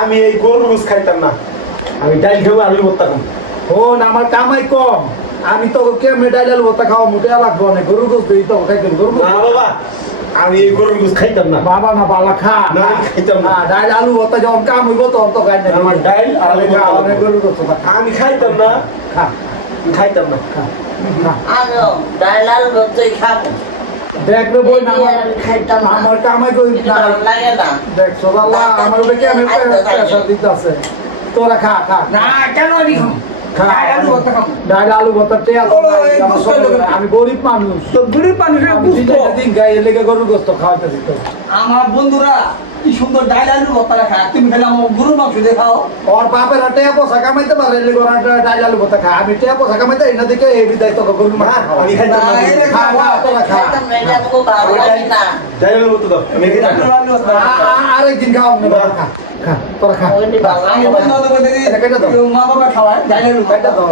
আমি এই গরুর গোস খাইতাম না, আমি ডাইল খাবো আলু ভর্তা খাবো। ও না আমার কামাই কম, আমি তো কেমনে ডাইল আলু ভর্তা খাওয়া মোটে লাগবো না, গরুর গোস দিই তো খাইতাম গরুর গোস। না বাবা, আমি এই গরুর গোস খাইতাম না। বাবা না বালা খা না, আমি খাইতাম না। ডাইল আলু ভর্তা যখন কাম হইব তখন তো খাই না। আমার ডাইল আর আলু ভর্তা আমার লাগবে। গরুর গোস খা আমি খাইতাম না, খা খাইতাম না। খা খা। আনো ডাইলাল করতেই খাবো। দেখ রে বই না আমি খাইতাম না। আমার কামাই কই না। ভালো লাগে না। দেখ সোদাল্লাহ আমার ওটা কেমন প্রেসার দিতেছে। তোরা খা খা না কেন আমি খা ডাইল আলু ভর্তা খাবো। ডাইল আলু ভর্তা তেল ওই গোস্ত লোক। আমি গরিব মানুষ। তো গরিব মানুষের আমি গুস্ত। দিন গাই লেগে গরুর গোস্ত খাওয়াইতেছি তো। আমার বন্ধুরা কি সুন্দর ডাইল আলু ভর্তা খায়, তুমি খেলে আমার গরুর মাংস দেখাও। ওর বাপের টেয়া পয়সা কামাইতে পারে লেগে ওরা ডাইল আলু ভর্তা খায়। আমি টেয়া পয়সা কামাইতে না দেখে এই বিদায় তো গরুর মাংস খাওয়া। আমি খাইতাম না। খা খা তোরা খা। খাইতাম না, এটা আমাকে ভালো লাগে না। ডাইল আলু ভর্তা দাও, আমি খাইতাম ডাইল না। আলু ভর্তা। আরেকদিন খাও খা খা তোরা খা ওইটি ভালো আমি লাগে না। বন্ধু বান্ধব দেখি এটা কেটে দাও। মা বাবা খাওয়ায় ডাইল আলু এটা ভর্তা। তো